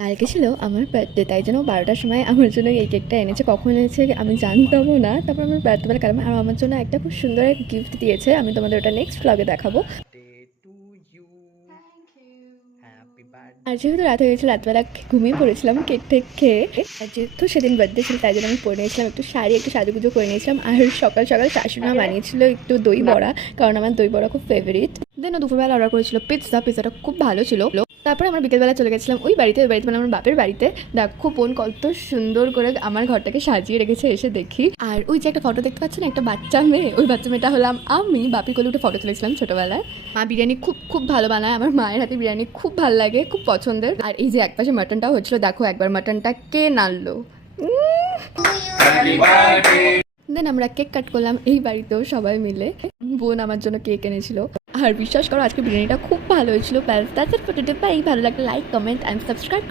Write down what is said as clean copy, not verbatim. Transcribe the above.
কালকে ছিল আমার বার্থডে, তাই জন্য 12টার সময় আমার জন্য এই কেকটা এনেছে। কখন এনেছে আমি জানতামও না। তারপর আমার বার্থডে কালাম আর আমার জন্য একটা খুব সুন্দর এক গিফট দিয়েছে। আমি তোমাদের ওটা নেক্সট ব্লগে দেখাবো। Day to you. Happy R birthday. যেহেতু রাত হয়ে গেছে, রাতবেলা ঘুমিয়ে পড়েছিলাম কেক টেক খেয়ে। আর যেহেতু সেদিন বার্থডে ছিল তাই জন্য আমি পরে নিয়েছিলাম একটু শাড়ি, একটু সাজুগুজো করে নিয়েছিলাম। আর সকাল সকাল শাশুড়িমা বানিয়েছিল একটু দই বড়া, কারণ আমার দই বড়া খুব ফেভারিট। দেন দুপুরবেলা অর্ডার করেছিল পিৎজাটা খুব ভালো ছিল। তারপরে আমরা বিকেলবেলা চলে গেছিলাম ওই বাড়িতে মানে আমার বাপের বাড়িতে। দেখো বোন কত সুন্দর করে আমার ঘরটাকে সাজিয়ে রেখেছে, এসে দেখি। আর ওই যে একটা ফটো দেখতে পাচ্ছেন, একটা বাচ্চা মেয়ে, ওই বাচ্চা মেয়েটা হলাম আমি। বাপি কোলে উঠে ফটো তুলেছিলাম ছোটোবেলায়। মা বিরিয়ানি খুব খুব ভালো বানায়, আমার মায়ের হাতে বিরিয়ানি খুব ভালো লাগে, খুব পছন্দের। আর এই যে একপাশে মাটনটাও হচ্ছিলো, দেখো একবার মাটনটা কে নাড়লো। দেন আমরা কেক কাট করলাম এই বাড়িতেও সবাই মিলে। বোন আমার জন্য কেক এনেছিল। আর বিশ্বাস করো আজকে বিরিয়ানিটা খুব ভালো হয়েছিল। ব্যাস that's it for today. Bye. ভালো লাগলে লাইক, কমেন্ট অ্যান্ড সাবস্ক্রাইব।